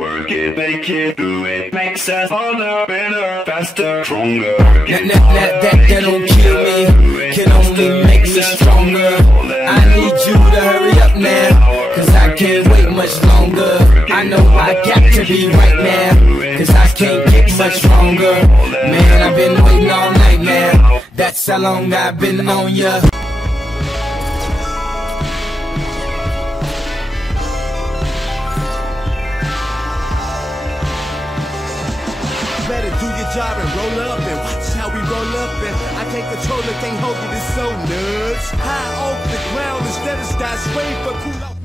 Work it, make it, do it, makes us harder, better, faster, stronger. That don't kill me, can only make us stronger. I need you to hurry up now, cause I can't wait much longer. I know I got to be right now, cause I can't get much stronger. Man, I've been waiting all night now, that's how long I've been on ya. Better do your job and roll up and watch how we roll up and I can't control it, can't hold it, it's so nuts. High off the ground instead of stars, wait for cool out.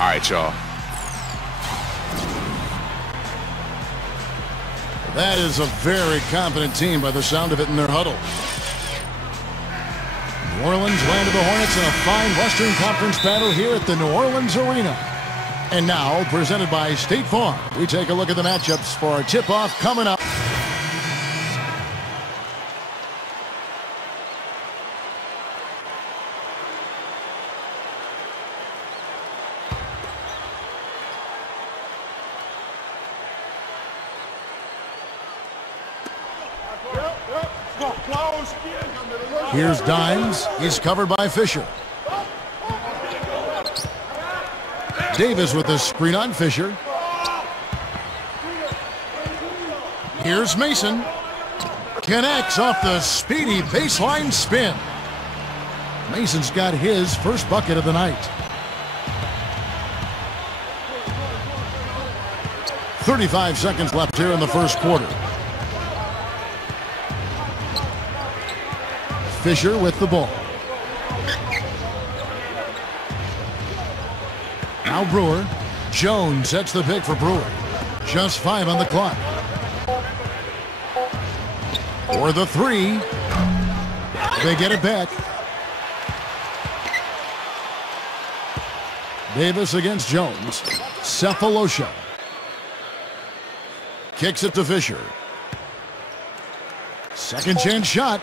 All right, y'all. That is a very confident team by the sound of it in their huddle. New Orleans landed the Hornets in a fine Western Conference battle here at the New Orleans Arena. And now, presented by State Farm, we take a look at the matchups for our tip-off coming up. Here's Dimes. He's covered by Fisher. Davis with the screen on Fisher. Here's Mason. Connects off the speedy baseline spin. Mason's got his first bucket of the night. 35 seconds left here in the first quarter. Fisher with the ball. Now Brewer. Jones sets the pick for Brewer. Just 5 on the clock. For the 3. They get it back. Davis against Jones. Cephalosha. Kicks it to Fisher. Second chance shot.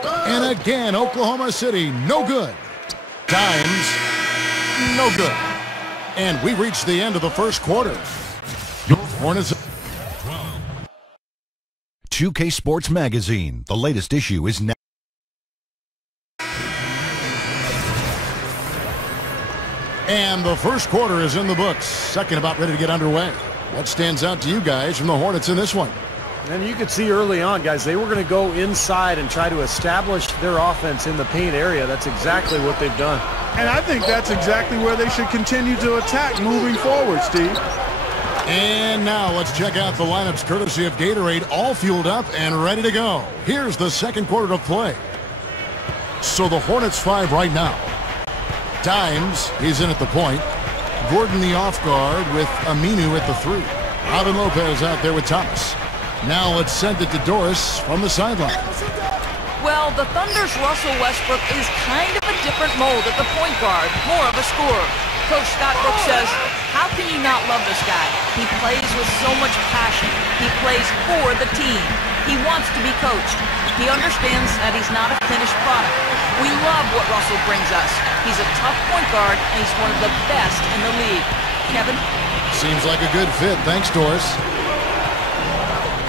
And again, Oklahoma City, no good. Dimes, no good. And we reach the end of the first quarter. Hornets. 2K Sports Magazine. The latest issue is now. And the first quarter is in the books. Second about ready to get underway. What stands out to you guys from the Hornets in this one? And you could see early on, guys, they were going to go inside and try to establish their offense in the paint area. That's exactly what they've done. And I think that's exactly where they should continue to attack moving forward, Steve. And now let's check out the lineups courtesy of Gatorade, all fueled up and ready to go. Here's the second quarter of play. So the Hornets 5 right now. Dimes, he's in at the point. Gordon the off guard with Aminu at the 3. Robin Lopez out there with Thomas. Now let's send it to Doris from the sideline. Well, the Thunder's Russell Westbrook is kind of a different mold at the point guard, more of a scorer. Coach Scott Brooks says, how can you not love this guy? He plays with so much passion. He plays for the team. He wants to be coached. He understands that he's not a finished product. We love what Russell brings us. He's a tough point guard, and he's one of the best in the league. Kevin? Seems like a good fit. Thanks, Doris.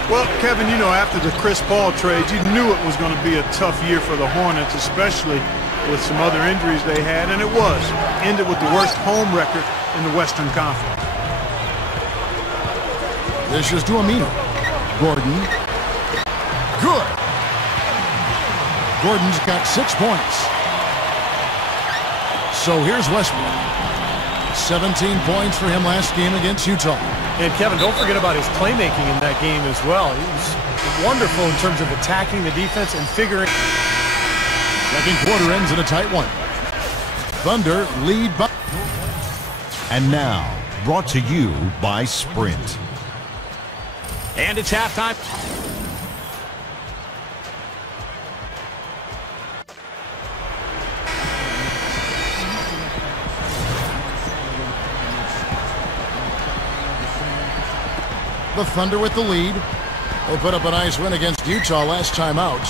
Well, Kevin, you know, after the Chris Paul trade, you knew it was going to be a tough year for the Hornets, especially with some other injuries they had, and it was. Ended with the worst home record in the Western Conference. This is to Aminu. Gordon. Good. Gordon's got 6 points. So here's Westbrook. 17 points for him last game against Utah. And Kevin, don't forget about his playmaking in that game as well. He was wonderful in terms of attacking the defense and figuring. Second quarter ends in a tight one. Thunder lead by. And now, brought to you by Sprint. And it's halftime. The Thunder with the lead. They put up a nice win against Utah last time out.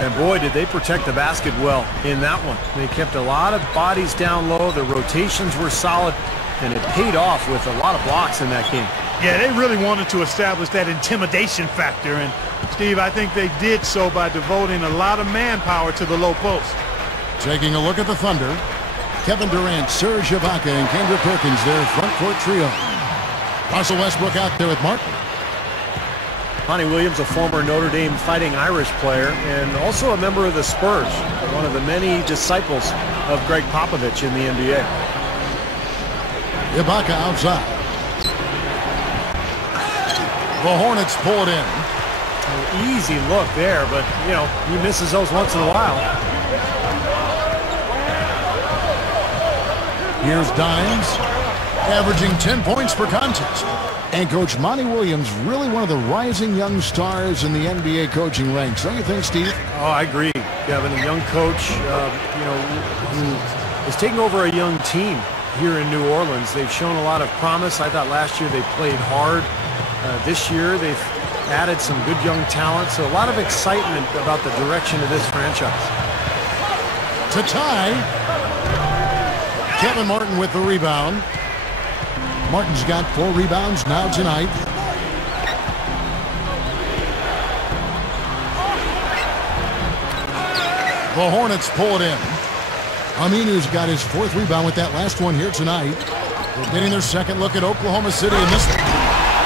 And boy, did they protect the basket well in that one. They kept a lot of bodies down low. The rotations were solid, and it paid off with a lot of blocks in that game. Yeah, they really wanted to establish that intimidation factor. And, Steve, I think they did so by devoting a lot of manpower to the low post. Taking a look at the Thunder, Kevin Durant, Serge Ibaka, and Kendrick Perkins, their front court trio. Russell Westbrook out there with Martin. Monty Williams, a former Notre Dame Fighting Irish player and also a member of the Spurs, one of the many disciples of Greg Popovich in the NBA. Ibaka outside. The Hornets pull it in. An easy look there, but, you know, he misses those once in a while. Here's Dimes, averaging 10 points per contest. And Coach Monty Williams, really one of the rising young stars in the NBA coaching ranks. Don't you think, Steve? Oh, I agree, Kevin. A young coach, you know, who is taking over a young team here in New Orleans. They've shown a lot of promise. I thought last year they played hard. This year they've added some good young talent. So a lot of excitement about the direction of this franchise. To tie, Kevin Martin with the rebound. Martin's got 4 rebounds now tonight. The Hornets pull it in. Aminu's got his 4th rebound with that last one here tonight. They're getting their second look at Oklahoma City in this one.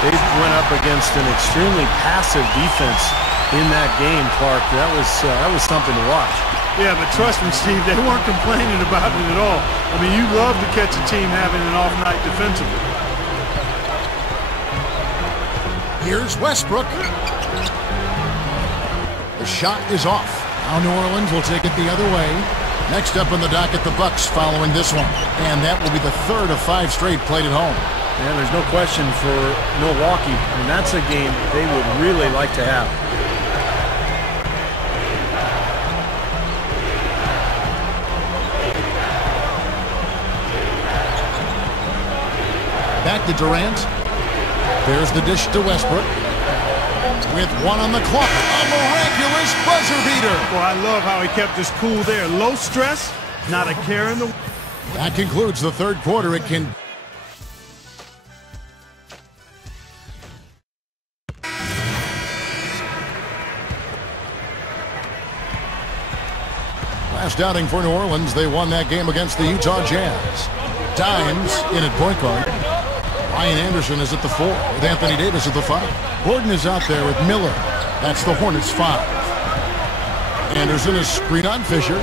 They went up against an extremely passive defense in that game, Clark. That was something to watch. Yeah, but trust me, Steve, they weren't complaining about it at all. I mean, you love to catch a team having an off night defensively. Here's Westbrook. The shot is off. Now New Orleans will take it the other way. Next up on the docket, the Bucks following this one. And that will be the 3rd of 5 straight played at home. And there's no question for Milwaukee, and that's a game they would really like to have. Back to Durant. There's the dish to Westbrook. With 1 on the clock. A miraculous buzzer beater. Well, I love how he kept his cool there. Low stress, not a care in the... That concludes the 3rd quarter. It can... Last outing for New Orleans, they won that game against the Utah Jazz. Dimes in at point guard. Ryan Anderson is at the 4 with Anthony Davis at the 5. Gordon is out there with Miller. That's the Hornets 5. Anderson is screen on Fisher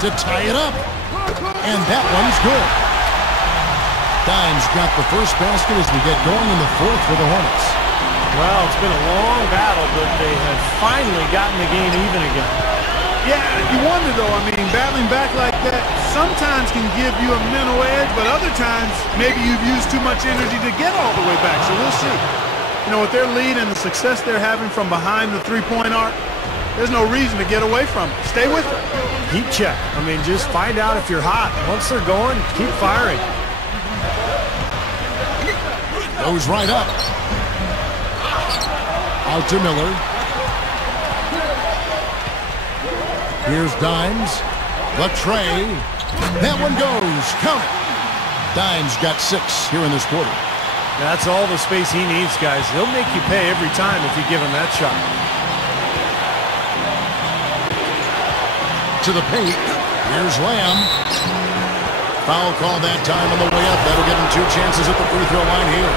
to tie it up. And that one's good. Dimes got the first basket as we get going in the 4th for the Hornets. Well, it's been a long battle, but they have finally gotten the game even again. Yeah, you wonder, though, I mean, battling back like that sometimes can give you a mental edge, but other times maybe you've used too much energy to get all the way back, so we'll see. You know, with their lead and the success they're having from behind the three-point arc, there's no reason to get away from it. Stay with it. Heat check. I mean, just find out if you're hot. Once they're going, keep firing. Goes right up. Out to Miller. Here's Dimes. The tray. That one goes. Count it. Dimes got 6 here in this quarter. That's all the space he needs, guys. He'll make you pay every time if you give him that shot. To the paint. Here's Lamb. Foul call that time on the way up. That'll give him 2 chances at the free throw line here.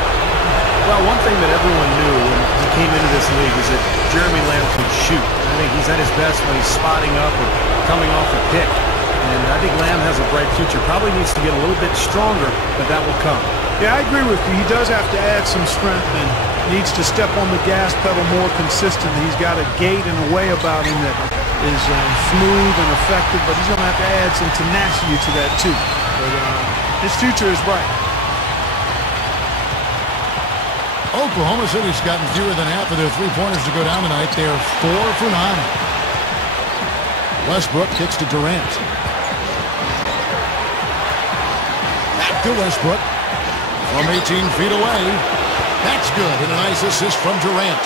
Well, one thing that everyone knew when he came into this league is that Jeremy Lamb could shoot. I think he's at his best when he's spotting up or coming off a pick. And I think Lamb has a bright future. Probably needs to get a little bit stronger, but that will come. Yeah, I agree with you. He does have to add some strength and needs to step on the gas pedal more consistently. He's got a gait and a way about him that is smooth and effective, but he's going to have to add some tenacity to that too. But his future is bright. Oklahoma City's gotten fewer than half of their three-pointers to go down tonight. They're 4 for 9. Westbrook kicks to Durant. Back to Westbrook from 18 feet away. That's good, and a nice assist from Durant.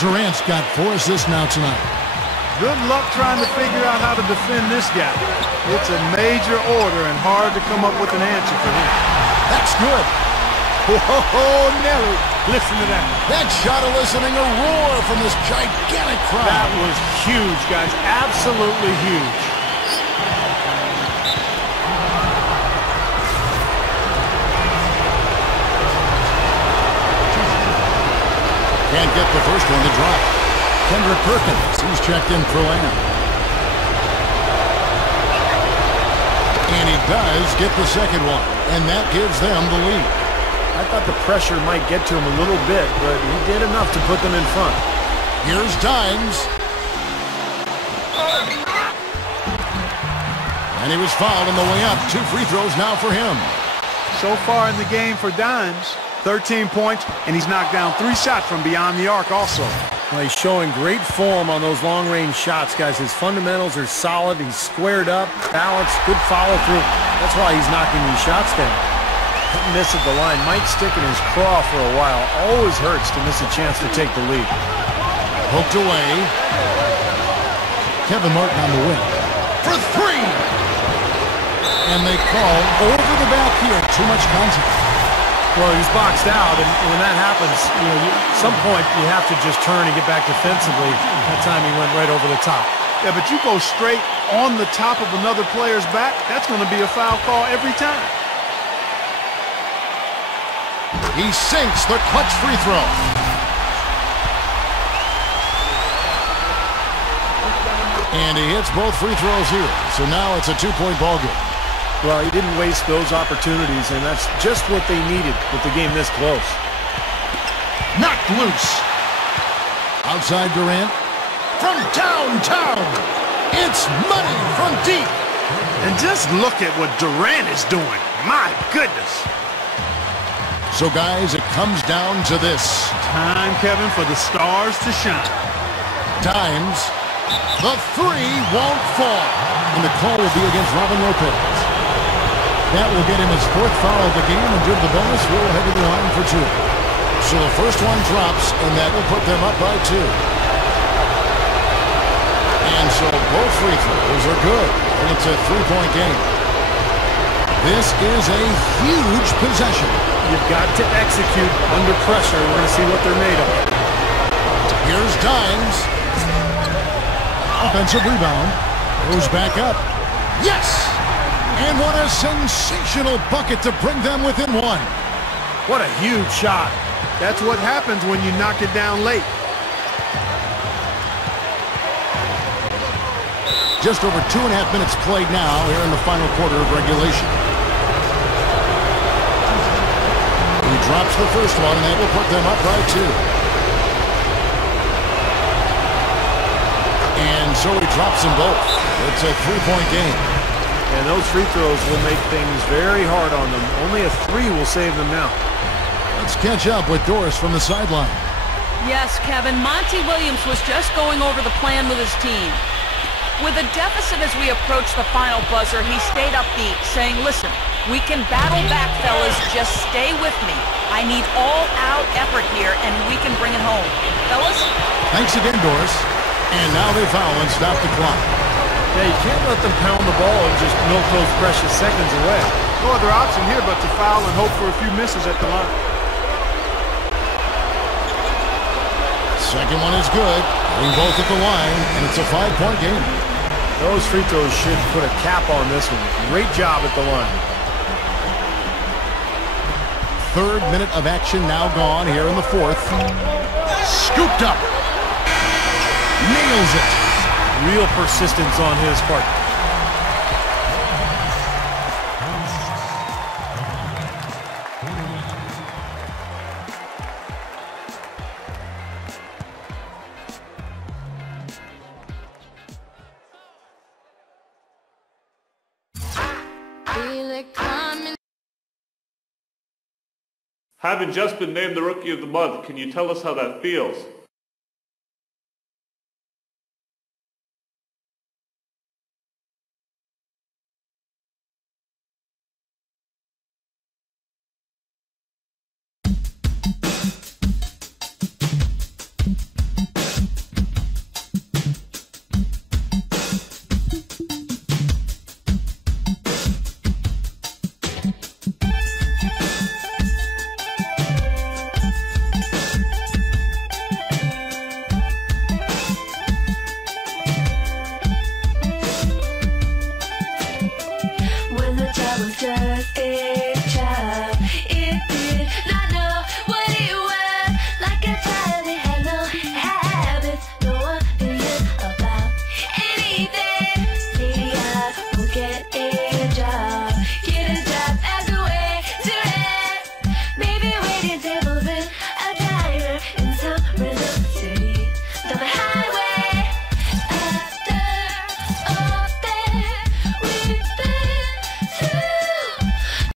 Durant's got 4 assists now tonight. Good luck trying to figure out how to defend this guy. It's a major order and hard to come up with an answer for him. That's good. Whoa, Nelly, listen to that. That shot eliciting a roar from this gigantic crowd. That was huge, guys. Absolutely huge. Can't get the first one to drop. Kendrick Perkins, he's checked in for Lamb. And he does get the second one, and that gives them the lead. I thought the pressure might get to him a little bit, but he did enough to put them in front. Here's Dimes. And he was fouled on the way up. 2 free throws now for him. So far in the game for Dimes, 13 points, and he's knocked down 3 shots from beyond the arc also. Well, he's showing great form on those long-range shots, guys. His fundamentals are solid. He's squared up, balanced, good follow-through. That's why he's knocking these shots down. That miss at the line might stick in his craw for a while. Always hurts to miss a chance to take the lead. Poked away. Kevin Martin on the wing. For 3! And they call over the back here. Too much contact. Well, he's boxed out, and when that happens, at some point you have to just turn and get back defensively. That time he went right over the top. Yeah, but you go straight on the top of another player's back, that's going to be a foul call every time. He sinks the clutch free throw. And he hits both free throws here. So now it's a 2-point ball game. Well, he didn't waste those opportunities, and that's just what they needed with the game this close. Knocked loose. Outside Durant. From downtown. It's money from deep. And just look at what Durant is doing. My goodness. So, guys, it comes down to this. Time, Kevin, for the stars to shine. Dimes. The 3 won't fall. And the call will be against Robin Lopez. That will get him his 4th foul of the game, and due to the bonus, will head to the line for 2. So the first one drops, and that will put them up by 2. And so both free throws are good, and it's a 3-point game. This is a huge possession. You've got to execute under pressure. We're going to see what they're made of. Here's Dimes. Offensive rebound. Goes back up. Yes! And what a sensational bucket to bring them within 1. What a huge shot. That's what happens when you knock it down late. Just over 2.5 minutes played now here in the final quarter of regulation. He drops the first one, and that will put them up by 2. And so he drops them both. It's a 3-point game. And those free throws will make things very hard on them. Only a 3 will save them now. Let's catch up with Doris from the sideline. Yes, Kevin, Monty Williams was just going over the plan with his team. With a deficit as we approach the final buzzer, he stayed upbeat, saying, listen, we can battle back, fellas. Just stay with me. I need all-out effort here, and we can bring it home. Fellas? Thanks again, Doris. And now they foul and stop the clock. Yeah, you can't let them pound the ball and just milk those precious seconds away. No other option here but to foul and hope for a few misses at the line. Second one is good. They're both at the line, and it's a 5-point game. Those free throws should put a cap on this one. Great job at the line. 3rd minute of action now gone here in the 4th. Scooped up. Nails it. Real persistence on his part. Having just been named the Rookie of the Month, can you tell us how that feels?